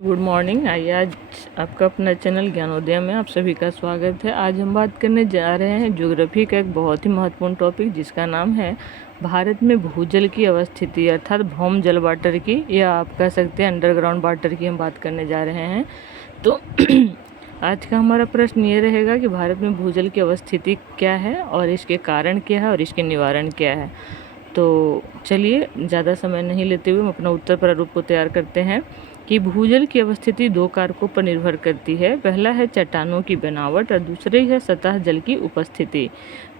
Good morning. आइए आज आपका अपना चैनल ज्ञानोदय में आप सभी का स्वागत है। आज हम बात करने जा रहे हैं ज्योग्राफी का एक बहुत ही महत्वपूर्ण टॉपिक जिसका नाम है भारत में भूजल की अवस्थिति अर्थात भौम जल वाटर की, या आप कह सकते हैं अंडरग्राउंड वाटर की हम बात करने जा रहे हैं। तो आज का हमारा प्रश्न ये रहेगा कि भारत में भूजल की अवस्थिति क्या है और इसके कारण क्या है और इसके निवारण क्या है। तो चलिए ज़्यादा समय नहीं लेते हुए हम अपना उत्तर प्रारूप को तैयार करते हैं कि भूजल की अवस्थिति दो कारकों पर निर्भर करती है। पहला है चट्टानों की बनावट और दूसरी है सतह जल की उपस्थिति।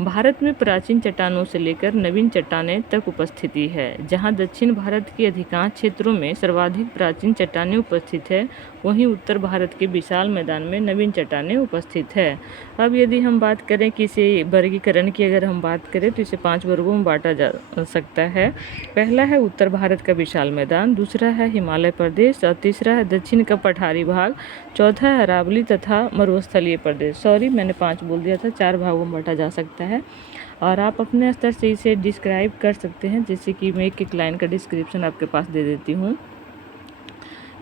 भारत में प्राचीन चट्टानों से लेकर नवीन चट्टानें तक उपस्थिति है। जहां दक्षिण भारत के अधिकांश क्षेत्रों में सर्वाधिक प्राचीन चट्टानें उपस्थित है, वहीं उत्तर भारत के विशाल मैदान में नवीन चट्टानें उपस्थित है। अब यदि हम बात करें कि इसे वर्गीकरण की अगर हम बात करें तो इसे 5 वर्गों में बांटा जा सकता है। पहला है उत्तर भारत का विशाल मैदान, दूसरा है हिमालय प्रदेश और तीसरा है दक्षिण का पठारी भाग, चौथा है अरावली तथा मरुस्थलीय प्रदेश। मैंने 5 बोल दिया था, 4 भागों में बांटा जा सकता है और आप अपने स्तर से इसे डिस्क्राइब कर सकते हैं। जैसे कि मैं एक लाइन का डिस्क्रिप्शन आपके पास दे देती हूँ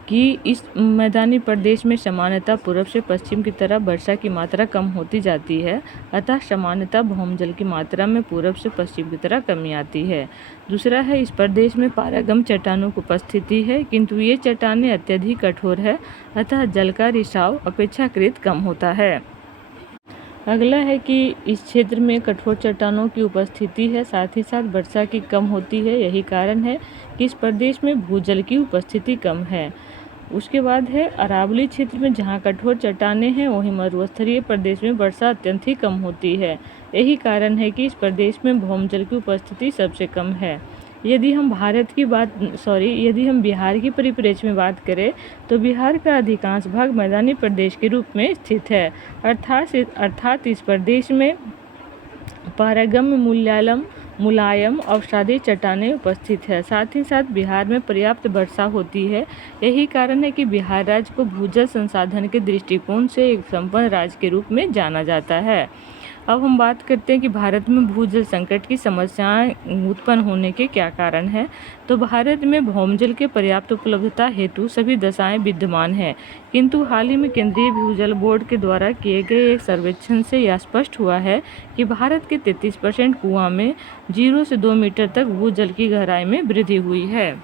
कि इस मैदानी प्रदेश में सामान्यतः पूर्व से पश्चिम की तरफ वर्षा की मात्रा कम होती जाती है, अतः सामान्यतः भौमजल की मात्रा में पूर्व से पश्चिम की तरफ कमी आती है। दूसरा है इस प्रदेश में पारागम चट्टानों की उपस्थिति है, किंतु ये चट्टानें अत्यधिक कठोर है, अतः जल का रिसाव अपेक्षाकृत कम होता है। अगला है कि इस क्षेत्र में कठोर चट्टानों की उपस्थिति है, साथ ही साथ वर्षा की कम होती है। यही कारण है कि इस प्रदेश में भूजल की उपस्थिति कम है। उसके बाद है अरावली क्षेत्र में जहाँ कठोर चट्टानें हैं, वहीं मरुस्थलीय प्रदेश में वर्षा अत्यंत ही कम होती है। यही कारण है कि इस प्रदेश में भौमजल की उपस्थिति सबसे कम है। यदि हम बिहार की परिप्रेक्ष्य में बात करें तो बिहार का अधिकांश भाग मैदानी प्रदेश के रूप में स्थित है, अर्थात इस प्रदेश में पारागम मुलायम अवसादी चट्टानें उपस्थित है। साथ ही साथ बिहार में पर्याप्त वर्षा होती है। यही कारण है कि बिहार राज्य को भूजल संसाधन के दृष्टिकोण से एक संपन्न राज्य के रूप में जाना जाता है। अब हम बात करते हैं कि भारत में भूजल संकट की समस्याएं उत्पन्न होने के क्या कारण हैं। तो भारत में भौमजल के पर्याप्त उपलब्धता हेतु सभी दशाएं विद्यमान हैं, किंतु हाल ही में केंद्रीय भूजल बोर्ड के द्वारा किए गए एक सर्वेक्षण से यह स्पष्ट हुआ है कि भारत के 33% कुआं में 0 से 2 मीटर तक भूजल की गहराई में वृद्धि हुई है।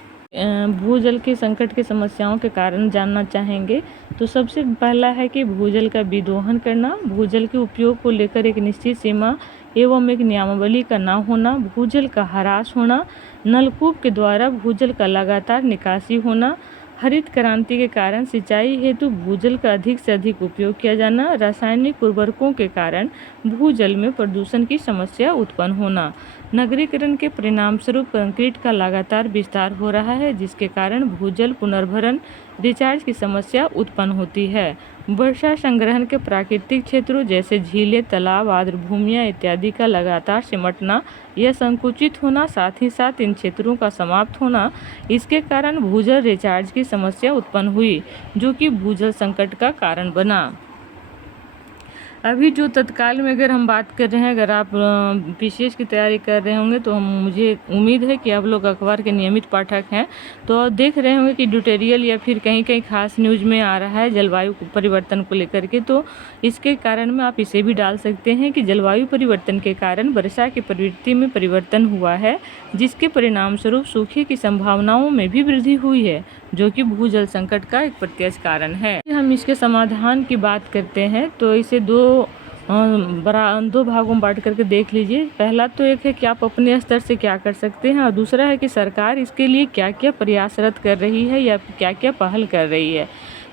भूजल के संकट की समस्याओं के कारण जानना चाहेंगे तो सबसे पहला है कि भूजल का विदोहन करना, भूजल के उपयोग को लेकर एक निश्चित सीमा एवं एक नियमावली का न होना, भूजल का ह्रास होना, नलकूप के द्वारा भूजल का लगातार निकासी होना, हरित क्रांति के कारण सिंचाई हेतु भूजल का अधिक से अधिक उपयोग किया जाना, रासायनिक उर्वरकों के कारण भूजल में प्रदूषण की समस्या उत्पन्न होना, नगरीकरण के परिणाम स्वरूप कंक्रीट का लगातार विस्तार हो रहा है, जिसके कारण भूजल पुनर्भरण रिचार्ज की समस्या उत्पन्न होती है, वर्षा संग्रहण के प्राकृतिक क्षेत्रों जैसे झीलें, तालाब, आर्द्र भूमियाँ इत्यादि का लगातार सिमटना या संकुचित होना, साथ ही साथ इन क्षेत्रों का समाप्त होना, इसके कारण भूजल रिचार्ज की समस्या उत्पन्न हुई, जो कि भूजल संकट का कारण बना। अभी जो तत्काल में अगर हम बात कर रहे हैं, अगर आप पीसीएस की तैयारी कर रहे होंगे तो मुझे उम्मीद है कि आप लोग अखबार के नियमित पाठक हैं, तो देख रहे होंगे कि ट्यूटोरियल या फिर कहीं कहीं खास न्यूज़ में आ रहा है जलवायु परिवर्तन को लेकर के। तो इसके कारण में आप इसे भी डाल सकते हैं कि जलवायु परिवर्तन के कारण वर्षा की प्रवृत्ति में परिवर्तन हुआ है, जिसके परिणाम स्वरूप सूखे की संभावनाओं में भी वृद्धि हुई है, जो कि भूजल संकट का एक प्रत्यक्ष कारण है। हम इसके समाधान की बात करते हैं तो इसे दो भागों में बांट करके देख लीजिए। पहला तो एक है कि आप अपने स्तर से क्या कर सकते हैं और दूसरा है कि सरकार इसके लिए क्या क्या प्रयासरत कर रही है या क्या क्या पहल कर रही है।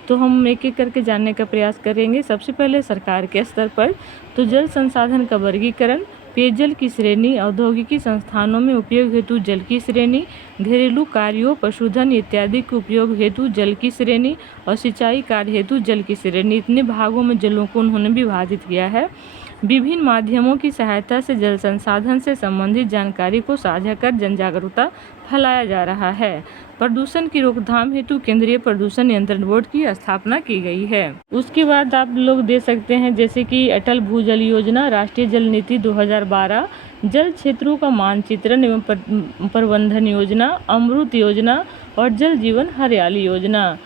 तो हम एक एक करके जानने का प्रयास करेंगे। सबसे पहले सरकार के स्तर पर तो जल संसाधन का वर्गीकरण, पेयजल की श्रेणी, औद्योगिकी संस्थानों में उपयोग हेतु जल की श्रेणी, घरेलू कार्यों, पशुधन इत्यादि के उपयोग हेतु जल की श्रेणी और सिंचाई कार्य हेतु जल की श्रेणी, इतने भागों में जलों को उन्होंने विभाजित किया है। विभिन्न माध्यमों की सहायता से जल संसाधन से संबंधित जानकारी को साझा कर जन जागरूकता फैलाया जा रहा है। प्रदूषण की रोकथाम हेतु केंद्रीय प्रदूषण नियंत्रण बोर्ड की स्थापना की गई है। उसके बाद आप लोग दे सकते हैं जैसे कि अटल भूजल योजना, राष्ट्रीय जल नीति 2012, जल क्षेत्रों का मानचित्रण एवं प्रबंधन योजना, अमृत योजना और जल जीवन हरियाली योजना।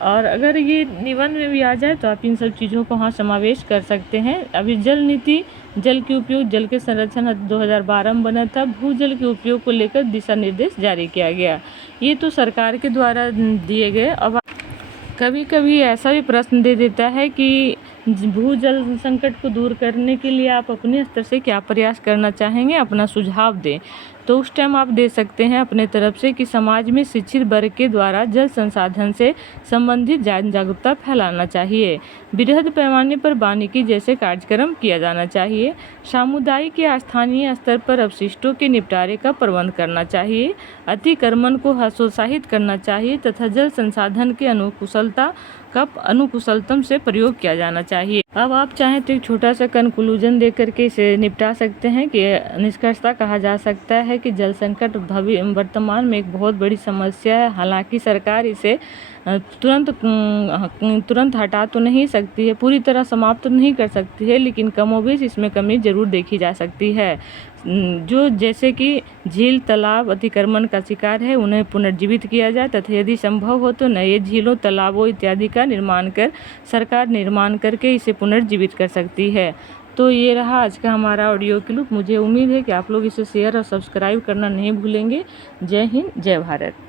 और अगर ये निबंध में भी आ जाए तो आप इन सब चीज़ों को वहाँ समावेश कर सकते हैं। अभी जल नीति, जल के उपयोग, जल के संरक्षण 2012 में बना था। भूजल के उपयोग को लेकर दिशा निर्देश जारी किया गया। ये तो सरकार के द्वारा दिए गए। अब कभी कभी ऐसा भी प्रश्न दे देता है कि भूजल संकट को दूर करने के लिए आप अपने स्तर से क्या प्रयास करना चाहेंगे, अपना सुझाव दें। तो उस टाइम आप दे सकते हैं अपने तरफ से कि समाज में शिक्षित वर्ग के द्वारा जल संसाधन से संबंधित जागरूकता फैलाना चाहिए। बृहद पैमाने पर वानिकी जैसे कार्यक्रम किया जाना चाहिए। सामुदायिक या स्थानीय स्तर पर अपशिष्टों के निपटारे का प्रबंध करना चाहिए। अतिक्रमण को हतोत्साहित करना चाहिए तथा जल संसाधन के अनुकुशलतम से प्रयोग किया जाना चाहिए। अब आप चाहें तो एक छोटा सा कंक्लूजन देकर के इसे निपटा सकते हैं कि निष्कर्षता कहा जा सकता है कि जल संकट वर्तमान में एक बहुत बड़ी समस्या है। हालांकि सरकार इसे तुरंत हटा तो नहीं सकती है, पूरी तरह समाप्त तो नहीं कर सकती है, लेकिन कमोबेश इसमें कमी जरूर देखी जा सकती है। जो जैसे कि झील, तालाब अतिक्रमण का शिकार है, उन्हें पुनर्जीवित किया जाए तथा यदि संभव हो तो नए झीलों, तालाबों इत्यादि का निर्माण कर सरकार निर्माण करके इसे पुनर्जीवित कर सकती है। तो ये रहा आज का हमारा ऑडियो क्लिप। मुझे उम्मीद है कि आप लोग इसे शेयर और सब्सक्राइब करना नहीं भूलेंगे। जय हिंद, जय भारत।